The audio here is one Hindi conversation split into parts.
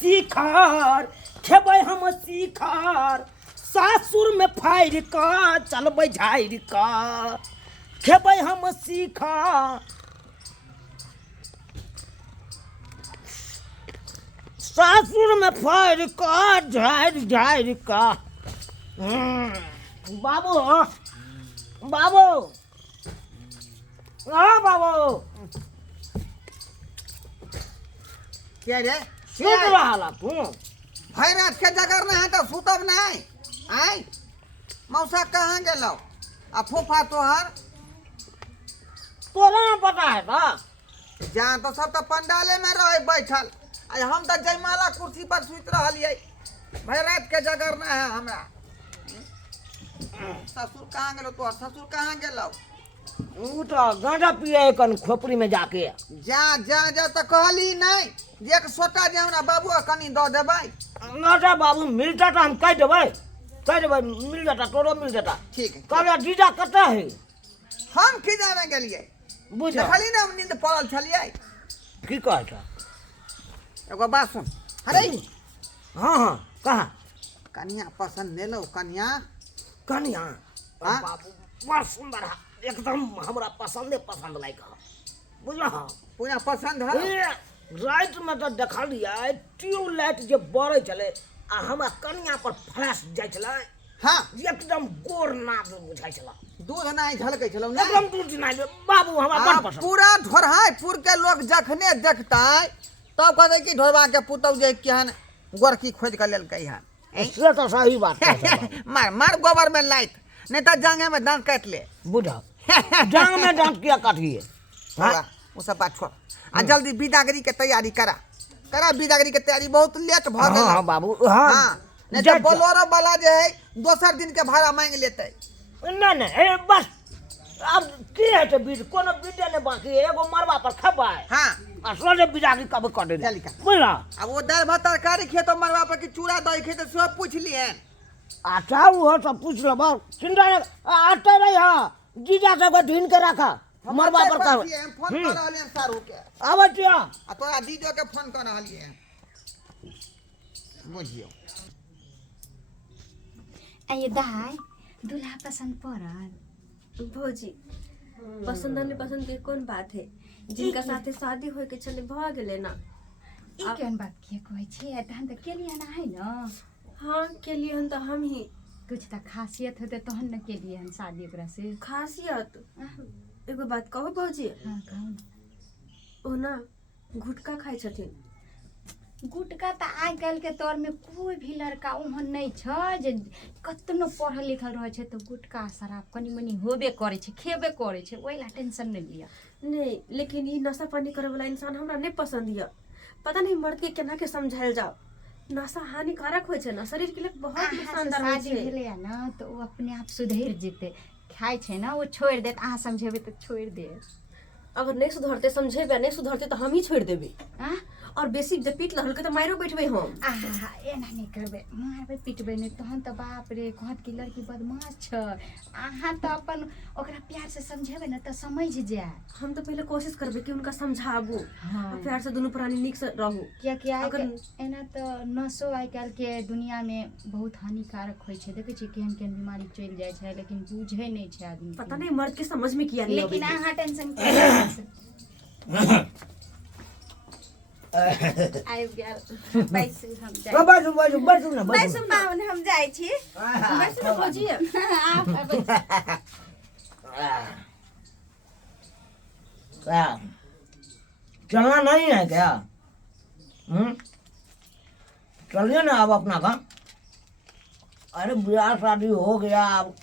शिखर खेबै हम शिखर सासुर में फाइर का चलबै झाइर का खेबै हम शिखर सासुर में फाइर का झाइर झाइर का बाबू बाबू बाबू क्या रे सुत रहा तू भाई रात के जगर नहीं है तो सुतब नहीं आई मौसा कहाँ गेलो आ फूफा तोहर तोरा न पता है ना जहाँ तो सब तो पंडाले में रहे बैठल आ हम तो जयमाला कुर्सी पर सुत रहलिए भाई रात के जगर नहीं है हमरा ससुर कहाँ गेलो तोहर ससुर कहाँ गेलो ऊ तो गांजा पिए कन खोपड़ी में जाके जा जा जा तो कहली नहीं जे एक सोटा जे हमरा बाबू कनी दो देबै गांजा बाबू मिल जाता हम कह देबै मिल जाता तोरो मिल जाता ठीक है कहला जीजा कतऽ है हम की जाने गेलिए बुझ देखली ना हम नींद पड़ल छलिए की कहै छ एगो बात सुन अरे हाँ हाँ कहा कन्या पसंद ले लो कन्या कनिया हाँ? बाबू बड़ सुंदर है एकदम हमरा पसंद लायक है बुझल पूरा पसंद है रात में तो देखलिए ट्यूबलाइट जे बड़े चले आ हमरा कनिया पर फ्लैश जाय चले हाँ एकदम गोर नाद बुझाई चला दूध नहीं झलकै छलौ ना एकदम दूध नहीं बाबू हमरा बड़ पसंद पूरा ढोरहाईपुर के लोग जखने देखता तब कहते कि ढोरबा के पुतौ जे केहन गोरकी खोज के लेलकै है से तो सही बात है मार मार गोबर में लाइत नहीं तो जांगे में दांत काट ले बुझा जांग में दांत किया काटिए हाँ? वो सब बात छोड़ आ जल्दी विदागरी के तैयारी करा विदागरी के तैयारी बहुत लेट भ गेल हाँ बाबू हाँ हाँ नहीं तो बोलोरो वाला जे है दोसर दिन के भाड़ा मांग लेते नहीं बस अब की है तो बीज कोनो बीजे ने बाकी है, एगो मरवा पर खबाय हाँ आ सोचे बिजागी कब कर दे चल का। बुझला अब वो दाल भात तरकारी खेतो मरवा पर कि चूड़ा दही खेतो सब पूछ लिए अच्छा वो सब पूछ लो बाबू चिंता आते रही हाँ जीजा से को ढीन के रखा मरवा पर कर फोन कर रहलिए सारू के अब टिया आ तोरा दीजो के फोन कर रहलिए बुझियो ये दाई दूल्हा पसंद पड़ल भौजी पसंद नहीं पसंद के कौन बात है जिनका साथे शादी होय के चले भ गेले ना ई केहन बात के कहै छी तहन त के लिए ना है न हाँ के लिए हम तो हम ही कुछ त खासियत होते तहन न के लिए हम शादी ओकरा से खासियत एगो बात कहो भौजी हां कहू ओ ना गुटका खाइ छथिन गुटका त आइ काल्हि के तौर में कोई भी लड़का ओहन नहीं छ जे कतनो पढ़ल लिखल रहे छै तो गुटका शराब कनी मनी होबे करे छै खेबे करे छै ओइला टेंशन नहीं लिया नहीं लेकिन ये नशा पानी करे वाला इंसान हमरा नहीं पसंद है पता नहीं मर्द के केना के समझायल जाओ नशा हानिकारक होय छै ना शरीर के लिए बहुत नुकसानदार होय शादी छै भेलै न तो वो अपने आप सुधर जेते खाइ छै ना वो छोड़ देत अहाँ समझेबे तो छोड़ दे अगर नहीं सुधरते समझेबे नहीं सुधरते तो हम ही छोड़ देबे हां और बेसी जब पीट लहल के तो मारो बैठबे हम आहा एना नहीं करबे मारबे पिटबे नहीं तहन तो बाप रे कहत की लड़की बदमाश छ अहाँ तो अपन ओकरा प्यार से समझेबे ना तो समझ जाए हम तो पहले कोशिश करबे कि उनका समझाबू हाँ। और प्यार से दोनों प्राणी निक से रहू क्या क्या अगर- एना तो नशो आइ काल्हि के दुनिया में बहुत हानिकारक होइ छै देखै छी केहन केहन बीमारी चलि जाइ छै लेकिन बुझै नहीं छै आदमी पता नहीं मर्द के समझ में किया नहीं लेकिन आवे अहाँ टेंशन आबि गेल बैसू हम जाइ बैठू ना बैसू पावन हम जाइ छी वैसे ना भौजी क्या चलना नहीं है क्या चलिए ना अब अपना काम अरे ब्याह शादी हो गया अब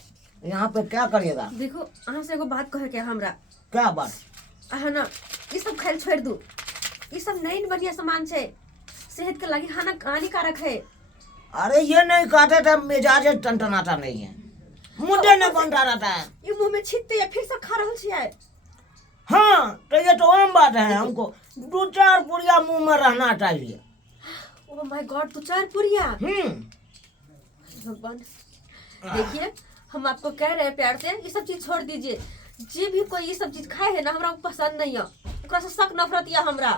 यहाँ पे क्या करिएगा देखो अहाँ से एगो बात कहे के हमरा क्या बात अहाँ ना ये सब खाइल छोड़ दू ये सब नहीं बढ़िया सामान छै सेहत के लगी हानिकारक है अरे ये नहीं कहते थे मिजाज टनटनाता नहीं है मुद्दे नहीं बनता रहता है ये मुंह में छींटते या फिर से खा रहल छियै हाँ तो ये तो आम बात है हमको 2-4 पुड़िया मुंह में रहना चाहिए ओह माय गॉड तू 4 पुरिया भगवान देखिए हम आपको कह रहे हैं प्यार से ये सब चीज छोड़ दीजिए जे भी कोई ये सब चीज खाए है ना हमरा पसंद नहीं है ओकरा से शक नफरत या हमरा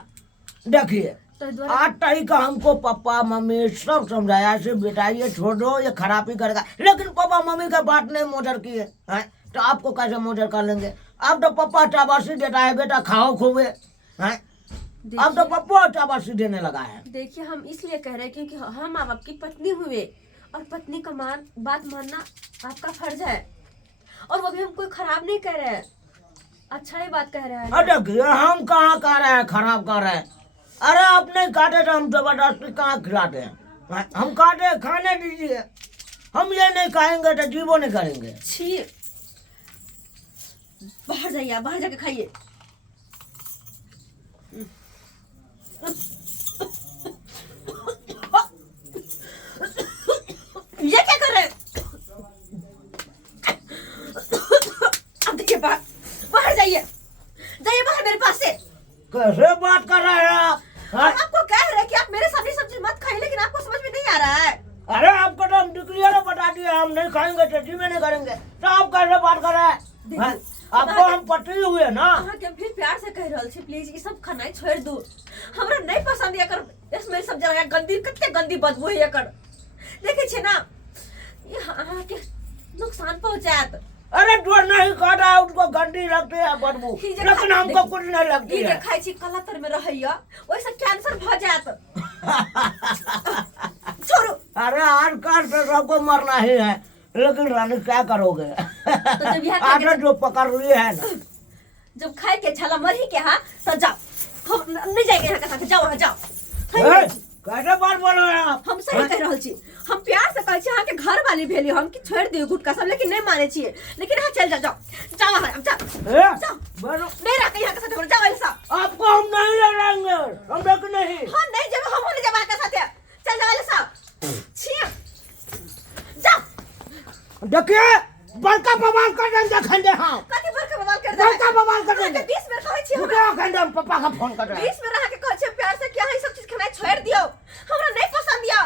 देखिए तो द्वारा आज तरीका हमको पापा मम्मी सब समझाया ऐसे बेटा ये छोड़ दो, ये खराबी करेगा, लेकिन पापा मम्मी का बात नहीं मोजर की है, तो आपको कैसे मोजर कर लेंगे? अब तो पापा चाबासी देता है, बेटा खाओ खूबे, हैं? अब तो पापा चाबासी देने लगा है। देखिए हम इसलिए कह रहे हैं क्योंकि हम आपकी पत्नी हुए और पत्नी का बात मानना आपका फर्ज है, और वो भी हम कोई खराब नहीं कह रहे हैं, अच्छा ही बात कह रहे हैं। अरे हम कहाँ कर रहे हैं खराब कर रहे हैं? अरे आप नहीं काटे तो हम जबरदस्ती कहाँ खिलाते हैं? हम काटे, खाने दीजिए, हम ये नहीं खाएंगे तो जीवो नहीं करेंगे। छी, बाहर जाइए, आप बाहर जाके खाइए। ये क्या कर रहे हैं? अब देखिए, बाहर जाइए, जाइए बाहर मेरे पास से। कैसे बात कर रहे हैं आप? हम आपको कह रहे हैं कि आप मेरे सामने सब्जी मत खाइए, लेकिन आपको समझ में नहीं आ रहा है। अरे आपको तो हम डिक्लियर बता दिया हम नहीं खाएंगे तो जी में नहीं करेंगे, तो आप कैसे बात कर रहे हैं? आपको हम पति हुए ना। अहाँ के फिर प्यार से कह रहल छी, प्लीज ये सब खाना छोड़ दो, हमरा नहीं पसंद है एकर, इसमें सब जगह गंदी, कते गंदी बदबू है एकर, देखे छे ना, ये अहाँ के नुकसान पहुंचात। अरे जो नहीं खा रहा है उसको गंदी लगती है बदबू, लेकिन हमको कुछ नहीं लगती ये है। खाई छी कलतर में रहैया, वैसे कैंसर भ जात। छोड़ो। अरे आजकल तो सबको मरना ही है, लेकिन रानी क्या करोगे? तो जब यहाँ आदत जो पकड़ ली है ना, जब खाए के छला मर ही के हाँ, तो जाओ, हम नहीं जाएंगे यहाँ के साथ, जाओ वहाँ जाओ। ए, कैसे बात बोल रहे हैं आप? हम सही कह रहल छी, हम प्यार से कहै छी, अहाँ के घर वाली भेली हम कि छोड़ दियो गुटका सब, लेकिन नहीं माने छिए, लेकिन हाँ चल जाओ, जाओ वहाँ, अब जाओ, जाओ, नहीं रहते यहाँ के साथ, जाओ ऐसा। आपको हम नहीं ले जाएंगे, समझे कि नहीं? हाँ नहीं जब हम नहीं जब के साथ, चल जाओ ऐसा, छिए, जाओ। देखिए बड़का बवाल कर देंगे खंडे, हाँ कथी बड़का बवाल कर दे, बड़का बवाल कर देंगे। 20 मिनट कहै छी रुको खंडे, हम पापा का फोन कर रहे हैं। 20 में रह के कहै छी प्यार से कि अहाँ सब चीज खाना छोड़ दियो, हमरा नहीं पसंद या,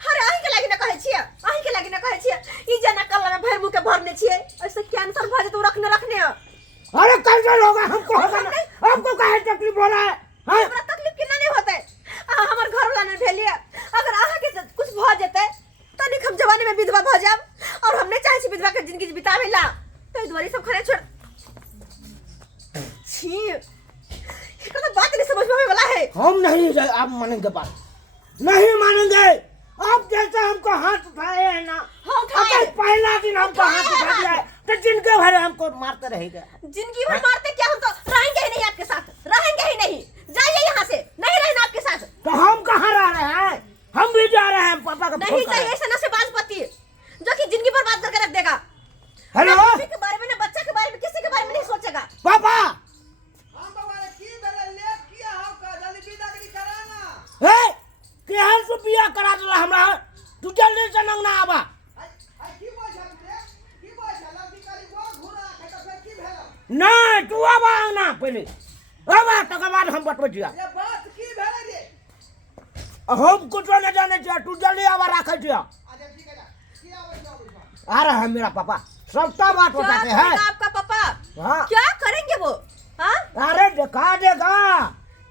अरे अहीं के लागी न कहै छी, अहीं के लागी न कहै छी, ई जना कल्ला में भर मुंह के भरने छी, ऐसे कैंसर भ जे तो रखने। अरे कैंसर होगा, हमको होगा ना, आपको काहे तकलीफ हो रहा है? हमरा तकलीफ कितना नहीं होते, हमर घर वाला ने भेलिए, अगर अहाँ के कुछ भ जेते तनिक हम जवानी में विधवा भ जाब, और हम नहीं चाहे छी विधवा के जिंदगी बितावे ला, तो दुआरी सब खाना छोड़। छी, ये तो बात नहीं समझ में आवे वाला है। हम नहीं जाए, आप मानेंगे बात? नहीं मानेंगे। आप जैसे हमको हाथ उठाए हैं ना, हाँ, उठाए। अगर पहला दिन हमको हाथ उठा दिया है, तो जिनके भर हमको मारते रहेगा। जिंदगी भर मारते क्या, हम तो रहेंगे ही नहीं आपके साथ, रहेंगे ही नहीं, जाइए यहाँ से, नहीं रहना आपके साथ। तो हम कहाँ रह रहे हैं? हम भी जा रहे हैं, पापा का फोन नहीं कर रहे चाहिए हैं। ऐसा नशेबाज पति जो कि जिंदगी भर बात करके रख देगा। हेलो ना किसी के बारे में, ना बच्चा के बारे में, किसी के बारे में नहीं सोचेगा। पापा, हम बाबा की बेले लेट किया हो का जल्दी बिदागरी कराना। ए केहन से बियाह करा देला हमरा? तू जल्दी से नंगना आबा। आई की बोल छल रे, की बोल छल लड़की काली वो घुरा के तो फिर की भेल? नहीं तू आबा ना पहले, आबा तकर बाद हम बतबै छिया। ये बात की भेल रे? हम कुछ नहीं जाने छिया, तू जल्दी आबा रखे छिया। अच्छा ठीक है, की आवे जाओ। आ रहा है मेरा पापा, सबका बात क्या बताते करेगा हैं। आपका पापा? हाँ। क्या करेंगे वो? हाँ, अरे दिखा देगा,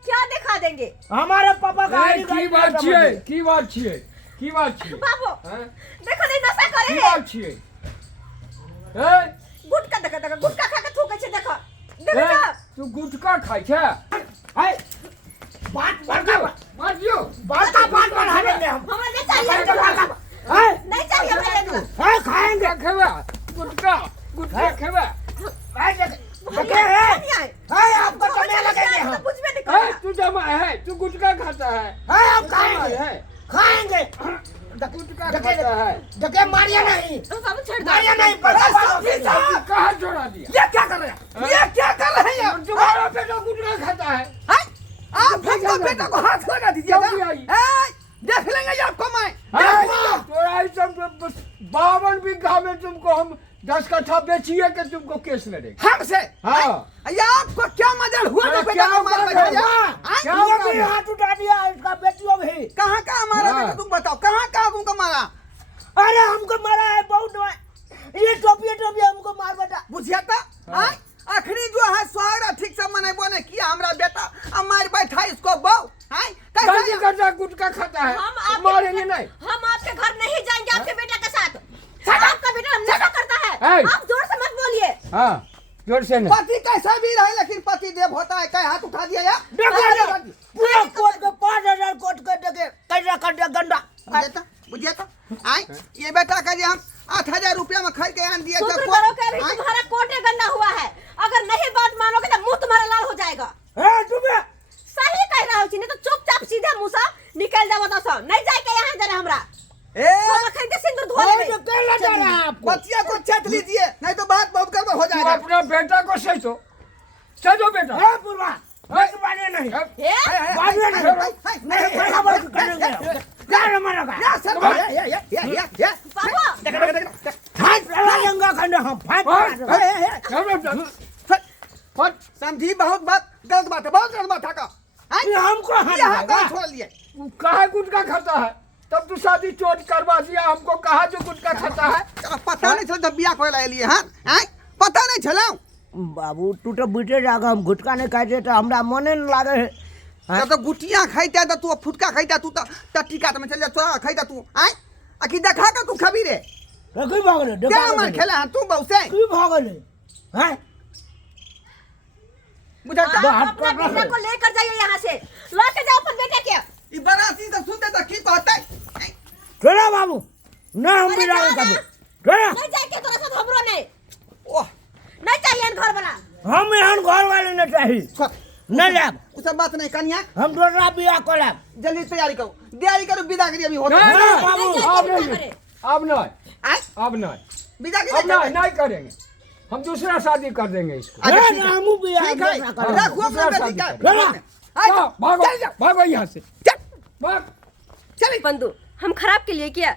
क्या दिखा देंगे? हमारे पापा का आईडी की कार्ड बात समझ छियै, लीजिए। की बात छियै, की बात छियै? बाबू हैं? देखो नहीं नशा करे की है, बात छियै? ए, गुटका देखो, गुटका खा के थूके छे, देखो ए, देखो। तू गुटखा खाइ छै? है, बात बड़का मार दियो। बड़का बात बढ़ा देंगे हम। हमें नहीं चाहिए, है, नहीं चाहिए हमें लेना। है, खाएंगे। गुटखा खेबा, गुटखा खेबा। है, देखे है, आपको चलने लगेंगे हम। कुछ भी नहीं ए, करेगा। तू जमा है, तू गुटखा खाता है। है, हम जमा खाएंगे, है, खाएंगे। गुटखा देखे, खाता है। देखे मारिया नहीं, बाबू छोड़ दो। मारिया नहीं, बड़का बात हो गई। कहाँ छोड़ा दिया? ये क्या कर रहे हैं? ये क्या कर रहे हैं? तुम्हारा बेटा गुटखा खाता है। आप हमको बेटा को हाथ लगा दीजिएगा। क्यों आई? देख लेंगे ये आपको मैं। तोरा इस सब 52 बीघा में तुमको हम 10 कट्ठा बेचिए के तुमको केस लड़ेंगे। हमसे हाँ। ये आपको क्या मजाल हुआ अरे जो बेटा क्या को मार मजाल बैठा हुआ? जा? क्या ये बात भी है? हाथ उठा दिया, इसका बेटियों भी। कहाँ कहाँ मारा हाँ। बेटा तुम बताओ, कहाँ कहाँ तुमको मारा? अरे हमको मारा है बहुत, ये टोपिया हमको मार बेटा। बुझिया था? हाँ। आखिरी जो है सुहागरा ठीक से मने बोने किया हमरा बेटा, अब मार बैठा इसको बहु, हैं? कैसे शादी करता है गुटखा खाता है हम तो आपके मारेंगे नहीं। हम आपके घर नहीं जाएंगे आपके बेटे के साथ। आपका बेटा नशा करता है। ए! आप जोर से मत बोलिए। हाँ जोर से नहीं। पति कैसा भी रहे लेकिन पति देव होता है। क्या हाथ उठा दिया यार? पूरा कोट के 5000 कोट के देके कैसा कर दिया गंदा। बुझे तो आई ये बेटा का हम 8000 रुपया में खरीद के आन दिया शुक्र करो कि अभी तुम्हारा कोटे गंदा हुआ है। अगर नहीं बात मानोगे तो मुंह तुम्हारा लाल हो जाएगा। तुम्हें सही कह रहा हूँ, नहीं तो चुपचाप सीधे मुंह से निकल जाओ। तो नहीं जाए के यहाँ जरा हमरा हम खरीद के सिंदूर धो लेंगे। कहना चाह रहा है आपको। बच्चिया को छत लीजिए नहीं तो बात बहुत गड़बड़ हो तू जाएगा। अपना बेटा को सही तो सजो बेटा। ए पूर्वा बस बाने नहीं हे? बाने नहीं बराबर करेंगे क्या मारेगा या सर या बाबू हाथ लगाएंगे खंड हम फाट समझी बहुत बात गलत बात है। बहुत गलत बात है का ये हमको हाथ यहाँ लगाएगा। गाँव छोड़ लिए। कहा गुटखा खाता है तब तू शादी चोट करवा दिया हमको। कहा जो गुटखा खाता है चलो पता नहीं चला जब बिया कोई ला लिए हाँ पता नहीं चला। बाबू तू तो बीते जागा हम गुटका नहीं खाते तो हमरा मने न लागे है। जब तो गुटिया खाईता तो तू फुटका खाईता तू तो टीका में चल जा चोरा खाईता तू आय आखी देखा का तू खबी रे तो की भागले क्या मन खेला है तू बहु से की भागले हैं मुझे आप अपना बेटा को लेकर जाइए यहाँ से। लेकर जाओ अपन बेटे के। ई बराती से सुनते तो की कहते चलो बाबू ना हम भी जागे कभी चलो नहीं जाए के तोरा साथ हमरो नहीं ओह नहीं चाहिए घर वाला। हम यहाँ घर वाले नहीं चाहिए नहीं लाभ उस बात नहीं कन्या हम दूसरा बियाह को लाभ जल्दी तैयारी करो विदा करिए अभी होता नहीं, है नहीं, बाबू, अब नहीं आय अब नहीं विदा अब करिए नहीं नहीं करेंगे। हम दूसरा शादी कर देंगे इसको। अच्छा, नहीं ठीक है। हम बियाह ठीक है दूसरा करेंगे। रखो अपना बेटी का चलो। आय हाँ, भागो चल जा भागो यहाँ से चल भाग। चल बंधु हम खराब के लिए किया।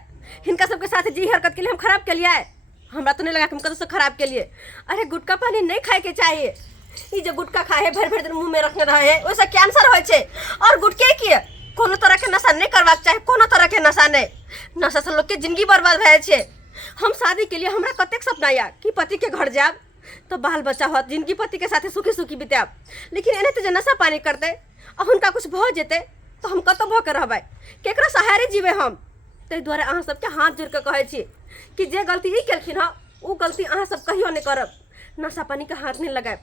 इनका सबके साथ जी हरकत के लिए हम खराब के लिए आए। हमरा तो नहीं लगा कि हम कदम खराब के लिए। अरे गुटखा पानी नहीं खाए के चाहिए। ये जो गुटखा खाए भर भर दिन मुंह में रखने रहे वैसा कैंसर होय छे। और गुटके किए कोनो तरह के नशा नहीं करवाक चाहे। कोनो तरह के नशा नहीं। नशा से लोग के जिंदगी बर्बाद भए छे। हम शादी के लिए हमरा कतेक सपना या कि पति के घर जाब तो बाल बच्चा होत जिंदगी पति के साथे सुखी सुखी बिताब। लेकिन एने तो नशा पानी करते और उनका कुछ भ जेते तो हम कत भ के रहबै केकरा सहारे जीवे हम। ताहि दुआरे अहाँ सबके हाथ जोड़ के कहै छी कि जे गलती ई केलखिन हँ ओ गलती अहाँ सब कहियो नहीं करब। नशा पानी के हाथ नहीं लगाए।